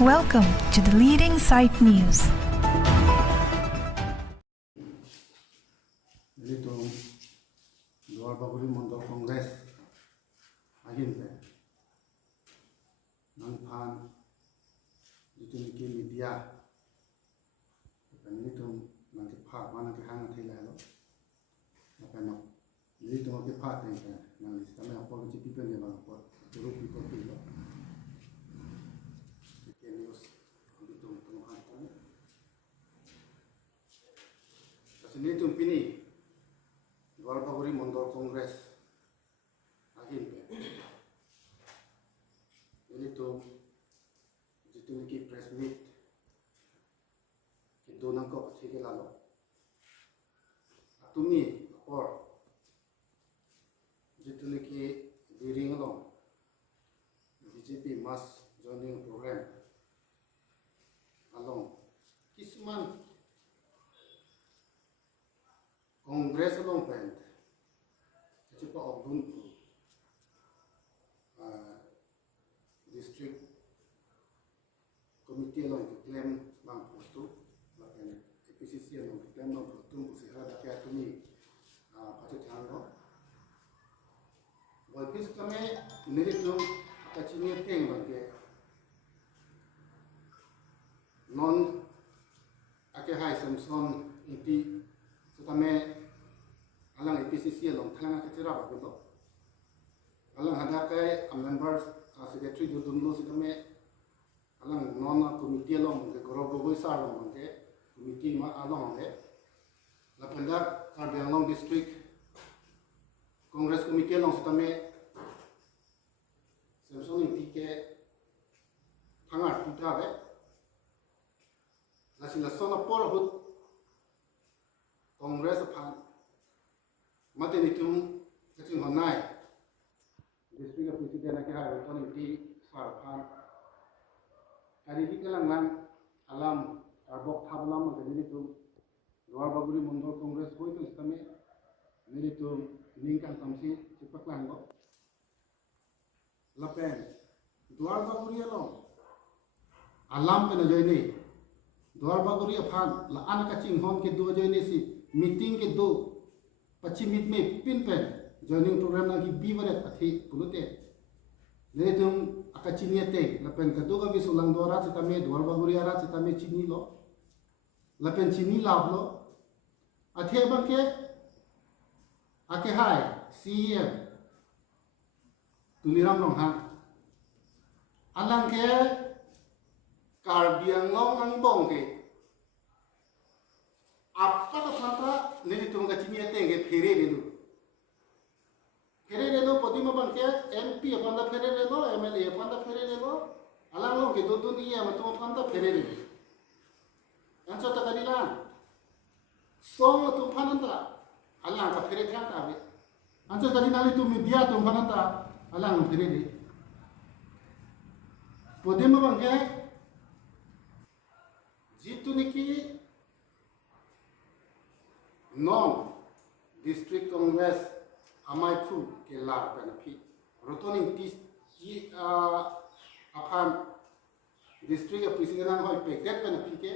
Welcome to the Leading Sight News. Little Luar Baguri Mondo Congress Aginte Nangpan Jituniki Media Little Nanki Park one of the Hang Taylor Napano Little of the Park and Nangistame apology people never put to look people below. Little Pini Luar Baguri Mondo Congress Aginte Little Jituniki press meet Donangko Tigelalo Atumi or Jituniki leading along BJP mass joining program along Kisman Congress along band Chipa of Buntu district committee along the claim Bang Postu APCC along the claim of Tum Usihara Katumi Pachatango Volpis Kame Neritum Akachini Ting Banke non Akehai Samson Inti Sutame Alang APCC along Tanga Katira Bagulo Alang Hadakai a members secretary Dudumlo Sutame Alang non committee along the Gorobo Sarong committee along La Punjab Karbianglong district Congress committee along Sutame Samson Pike Hangar Putabe La Silasona Porahut Congress upon Matinitum Sitting on night district of President Akira Authority Sarpan Karikalang Alam Arbok Tablam of the Militum Luar Baguri Mondo Congress Hoitus Tame Militum Linkan Tamsi Chipaklango Lapen Luar Baguri along Alam Penajoini Luar Baguri upon La Anakaching Hon ke do joini si meeting ke do पश्चिम मिड में pin pen joining programme ना की बीवरेट अथी पुलुते ले तुम अकचिनियते लपेन कदोगा भी सोलंग दोरा चिता में द्वार बागुरी आरा चिता में चिनी लो लपेन चिनी लाभ लो अथे बंके आके हाय सीएम तुलिराम लोंहा अलंके कार्बियांगलोंग अंगबोंग के आपका तो संता नहीं तुम कचिनिया तेंगे फेरे ले लो पदिमा बनके एमपी अपन दा फेरे ले लो एमएलए अपन दा फेरे ले लो अलग लोग के दो दुनिया में तुम अपन दा फेरे ले लो अंचो तक दिला सोंग तुम फनंदा अलग का फेरे क्या काबे अंचो तक दिला तुम मीडिया तुम फनंदा अलग फेरे ले पदिमा बनके जीतुनिकी non district congress amaipu ke la benefit rotoning tis apam district of president hoi pe get benefit ke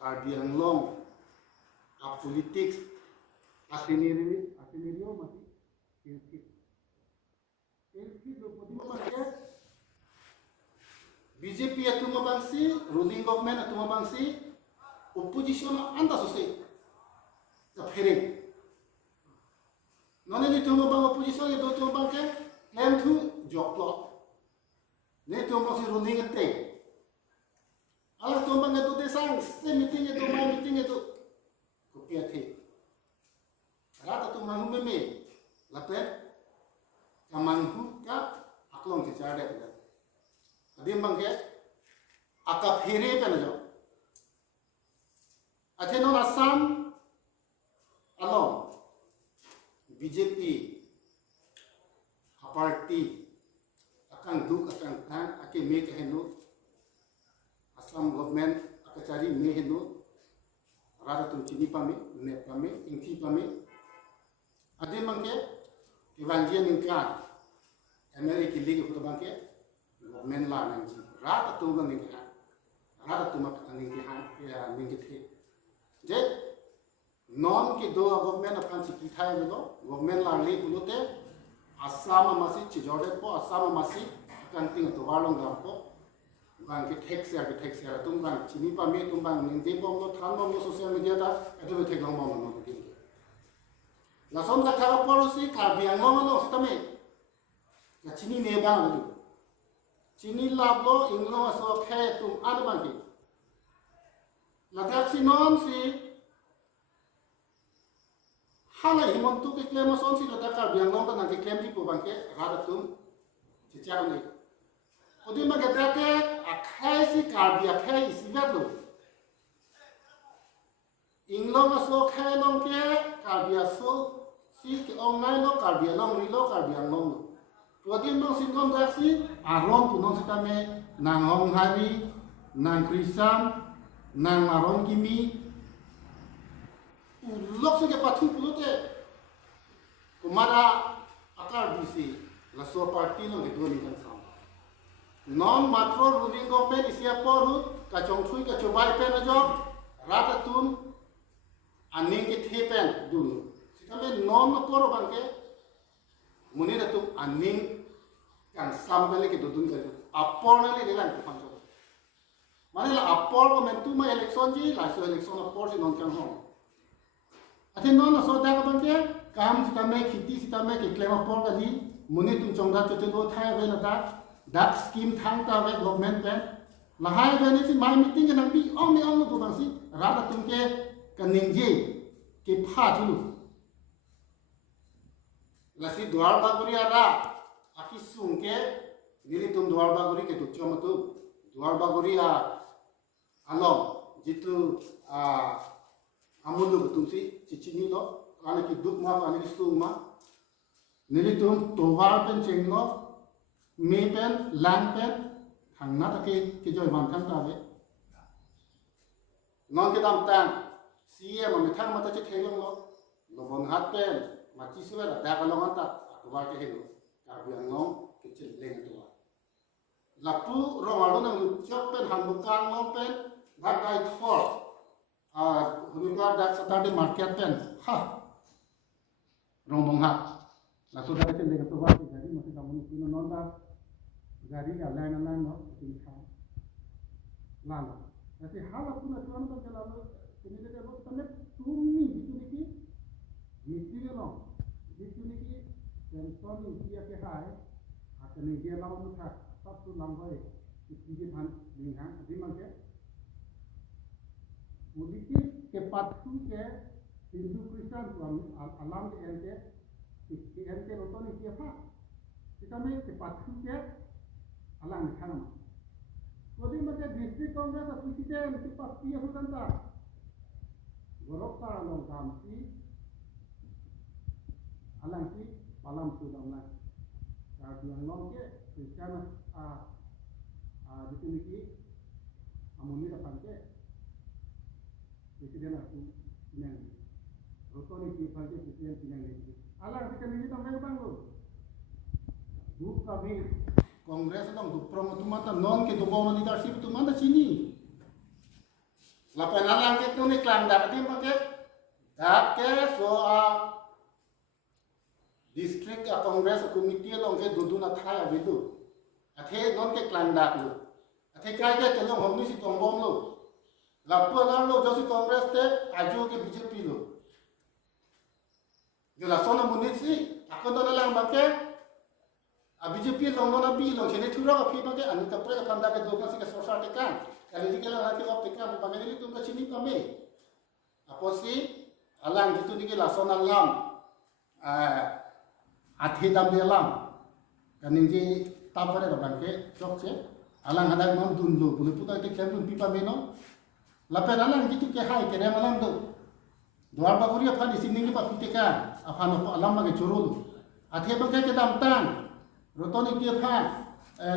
Karbianglong a politics asinirio mati do podimo ke BJP atuma bangsi ruling government atuma bangsi opposition anda sose Feeling. Non è tu bang opposition e do tu bang ke claim to job lot. Ne tu bang si ruling ate. Ala tu bang tu de sang se meeting itu mai meeting itu kopi ate. Ala tu mang hu me lape kamang hu ka aklong ke chade ke. Adim bang ke aka phire pe na jo. Athe non Assam along BJP a party akan duk akan tan ake make henu Assam government akachari me henu rada tu chini pame ne pame inti pame ade mangke evangelien inka MLA ki ligi kutabangke government la nang ji ra ta tu ga ning ha ra ta tu ma ning ki ha ya ning ki the je non ki do government aphan chi ki thai me lo government la le bu te Assam ma si chi jode po Assam ma si kan ting to wa long ga po bang ke tax ya tum bang chini pa me tum bang ning de bom lo than bom lo social media ta atu te long bom no ke la som ka tha policy ka biang lo lo sta me la chini ne ba lo chini lab lo ing lo so khe tum an bang ki la dak si non si hala himon tu ke claim son si la dak ka biang lo ta na ke claim ti po bang ke ra da tum chi cha ne odi ma ke da ke akhai si ka bia khai si ga lo ing lo ma so khai long ke ka bia so si ke online lo ka bia long ri lo ka bia long lo odi ma sin kon da si a ron tu non si ta me nang hong hari nang krisan nang maron kimi u lok se ke pathu pulote kumara akar bisi la so party lo ke do ni kan non matro ruling government isia porut ka chong thui ka chobai pen ajo ratatun aning ke the pen dun sikame non na poro bangke muni ratu aning kan sambale ke dudun ka apor na le lan ko panjo mane la apor ko mentu ma election ji la so election apor si non kan ho ate non na so da ka bangke kam sikame khiti sikame ke claim apor ka di muni tum chongda chote do thai ve na da that scheme thang ta ve government pen la hai ve ni si mai meeting nang bi om ni om lo bang si ra da tum ke kaning ji ke pha thu la si dwar ba guri ara aki sung ke nili tum dwar ba guri ke tu chom tu dwar ba guri a alo jitu amulu tum si chichini lo ana ki duk ma ani sung ma nili tum towar pen cheng lo me pen lang pen thang na ta ke joy ban kan ta ve non ke dam tan cm ma thang ma ta che theng lo lo bon hat pen ma chi su ra da ka lo ta ko ba ke helo ka biang no ke che leng to la pu ro ma lo nang chok pen han bu kang lo pen da kai for huluga da Saturday market pen ha rong bong hat la so da ke leng to ba ke jadi ma ta mo ni non da gari ga lan no tin kha lan ate hala puna tuan ba kala no kini de bo tane tumi bitu ni no bitu ni ki tension ni kia ke hai akane dia lam nu tha sab tu lam hoye ki ji than ning hang di mang ke mudiki ke pathu ke hindu christian alam ke ente rotoni kia pha kita me ke pathu ke alang khanam kodi mate district congress president ti pasti hudanta gorokta long kam si alang si palam su damna ka biang long ke christian dituniki amuni da panke president aku nang rotoni ti panke president tinang ni alang ti kanini tamai bang lo du kami Kongres dong du promo tu mata non ke tu bawa leadership tu mana sini. Lapan alang ke tu ni klang dak di pakai dak ke so district kongres committee long ke dudu na thaya bidu. Athe non ke klang dak lu. Athe kai ke telong homni si tombom lu. Lapan lo josi kongres te aju ke BJP lu. Jela sona munisi aku tu lang pakai BJP long nona bi long chene thura ka phi bage ani ka pre panda ke dokan si ke sosa te kan kali dikela na ke op te kan bage ni tum ka chini kame aposi alang jitu dike la sona lam athi dam de lam kaning ji tapare ro bangke chok che alang hadang non dun lo bulu puta te khem dun pipa me no la pe alang jitu ke hai ke re malam do dwar ba guri aphan isining pa pite kan aphan alam ma ke chorul athe bage ke dam tang rotoni kia pha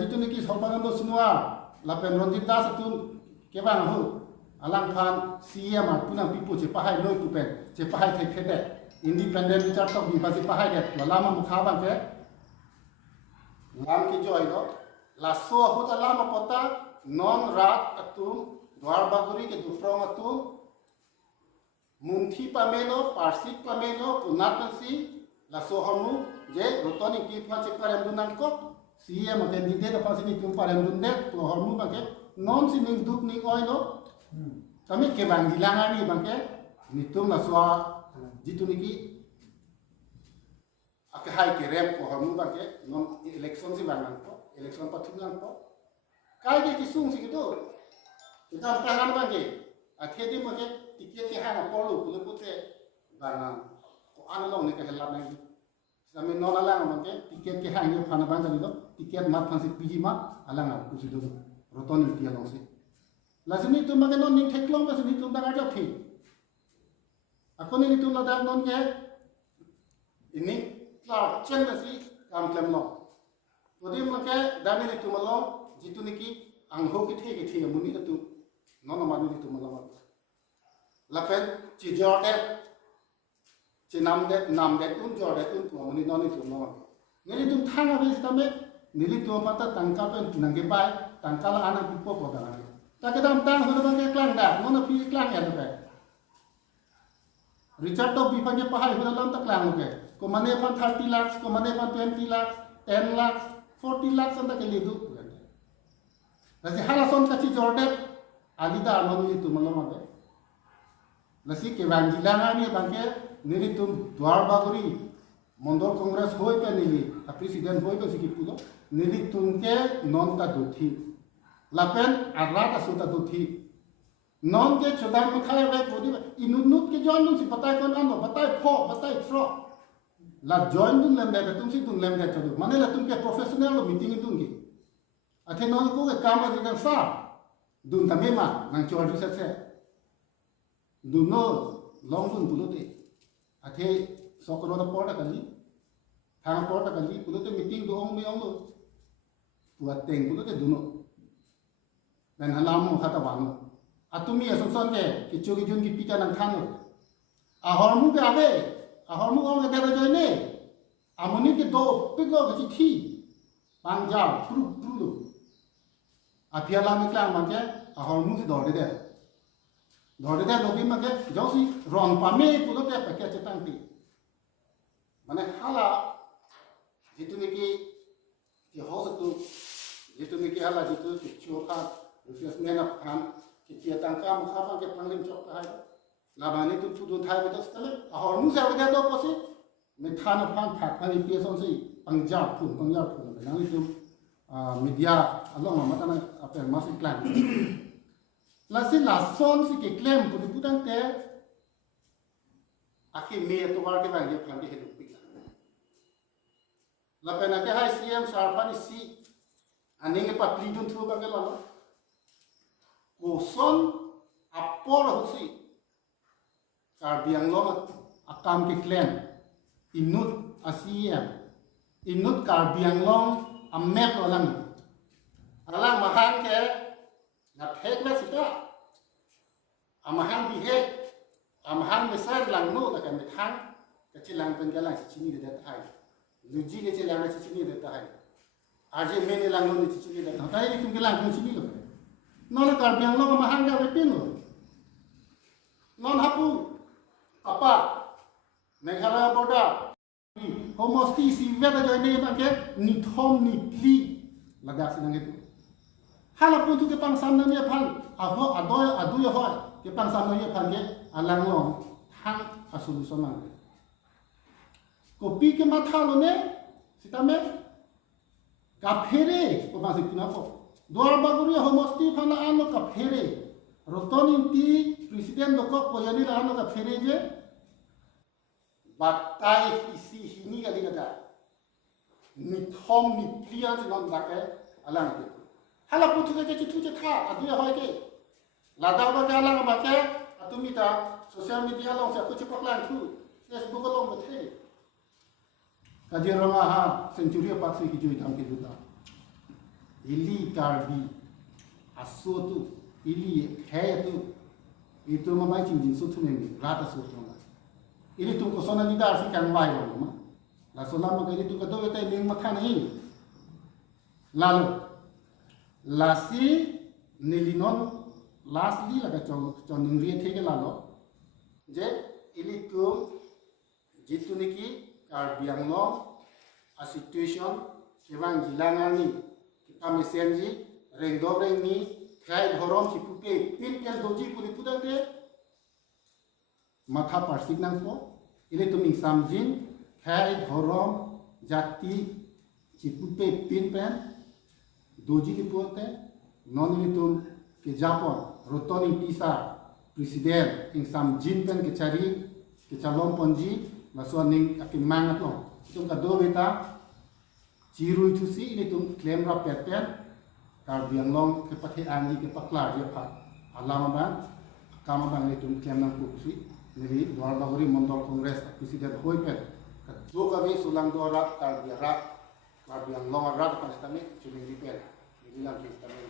jitu niki sorbangando sinua lapen ronjit das tu kebang hu alang phan cm puna pipu che pahai loi tu pen che pahai thai phete independent char tok bi ba che pahai de lama mukha bang ke lam ki joy do la so hut alama pota non rat atum dwar baguri ke dufrong atum munthi pamelo parsik pamelo kunatasi la so hamu je rotoni ki pha chek parem dunan ko CM candidate apa sini tum parem dunde to hamu bangke non si ning duk ning oilo kami ke bang dilangani bangke nitum la so jitu niki ake hai ke rem ko hamu bangke non election si bangan ko election pathunan ko kai ke kisung si gitu kita tangan bangke akhedi bangke tiket ke hana polu pulu pute bangan ko analong ne ke helap nai sami non alang bangke tiket ke hanya phana bang jani lo tiket mat phansi piji ma alang kusi do rotoni tia long si lasini tum bangke non ning theklong ka sini tum dangar jok thi akoni ni tum la dak non ke ini klar chen na si kam klem lo odi make dami ni tum lo jitu niki angho ki the muni tu non ma ni tum lo la pen chi jorde chi nam de tun jorde tun tu muni non ni tum lo nili tum thanga be stame nili tum pata tangka pen nange bai tangka la ana pipo ko da ta ke dam tang ho bang ke klang da non pi klang ya do Richard to bifanye pahai ho lam ta klang ke ko mane pan 30 lakhs ko mane pan 20 lakhs 10 lakhs 40 lakhs anda ke lidu lasi hala son ka chi jorde alida amanu tu malama be lasi ke vanjilanga ni bangke nili tum dwar baguri mondor congress hoi pe nili a president hoi pe siki pulo nili tum ke non ta duthi lapen arata suta duthi non ke chodam mathai ve podi inut ke join nun si batai kon ano batai pho batai fro la join dun lem de tum si dun lem de chodu mane la tum ke professional lo meeting dun ki athe non ko ke kam ri kan sa dun ta mema nang chor ju se dun no long dun pulo de athe sokro da porta kali thang porta kali pulo de meeting do ong me ong lo puat teng pulo de duno dan halam mo khata wang atumi asonson ke kichu ki jun ki pika nang thang a hormu be abe a hormu ong de ro joine amuni ke do piglo ki thi pangja pru a piala mi klang mang ke a hormu si dor de lobi mang ke josi ron pa me pulo te pa ke chetang ti mane hala jitu ni ki hosu jitu ni ki hala jitu ki chuka refreshment of kan ki tangka mukha pa ke panglim chok ta hai labani tu chu thai be tas tale a hormu sa be do ko si me thana phang thak ani pe son si pangjab phun nang ni tu media along ma matana apel mas iklan la si la son si ke claim pu putang te aki me to war ke bang ye phang ke hedu pi la pena ke hai CM sarpani si aninge pa plidun thu ba ke la Koson apor husi karbiang long akam ke klan inut asiem inut karbiang long amek lang alang mahang ke na phek na sita amahang bihe amahang besar lang no ta kan thang ka chilang pen galang chini de tai luji ke chilang na chini de tai aje mene lang no ni chini de tai ni tum galang chini lo non karbiang lo mahang ga pin lo non hapu apa meghalaya border homosti si veda joine bangke ni thom ni pli ladak sinang itu hala pun tu ke pang sam na ye phan abo adu ye hoy ke pang sam na ye phan ke alang long thang a solution mang kopi ke matha lo ne sitame ka phere ko ba sikina ko dwar baguri homosti phana ano ka phere rotoni ti president doko pojani la ano ka phere je batai isi hini ga dinga ni thom ni clear se non lake alang ke hala putu ke chitu je tha adu ya hoy ke lada ba ga alang ba ke atumi ta social media long se ku chipok lang thu Facebook long ba the kajiranga ha century park se ki joi tham ke duta ili karbi asotu ili khayatu itu mamai chingjin su thumen rata su thonga ili tu ko sona lidar si kan wai wa ma la solam ma ke tu ka do te ning ma khan hi lalu lasi nilinon lastly laga choningri theke lalo je ilitum jituniki Karbi Anglong a situation kebang jilangani kita mesenji rengdoreng ni khai dhorom sipupe pin doji puri pudande matha parsik nangko ilitum samjin khai dhorom jati sipupe pin pen doji lipote non ilitum ke Japon rotoni pisa presiden insam jin pen ke cari ke calon ponji masuk ning akin mangat lo tum ka do beta ciru itu si ini tum claim rap pet Karbi Anglong ke pathe ani ke pakla dia pha alama ban kama ban ini tum claim nang kupsi nili Dwar Bagori Mandal Congress presiden hoi pet ka do ka be sulang do rak Karbi Anglong rak pa stame chuling di pet nili lang ki stame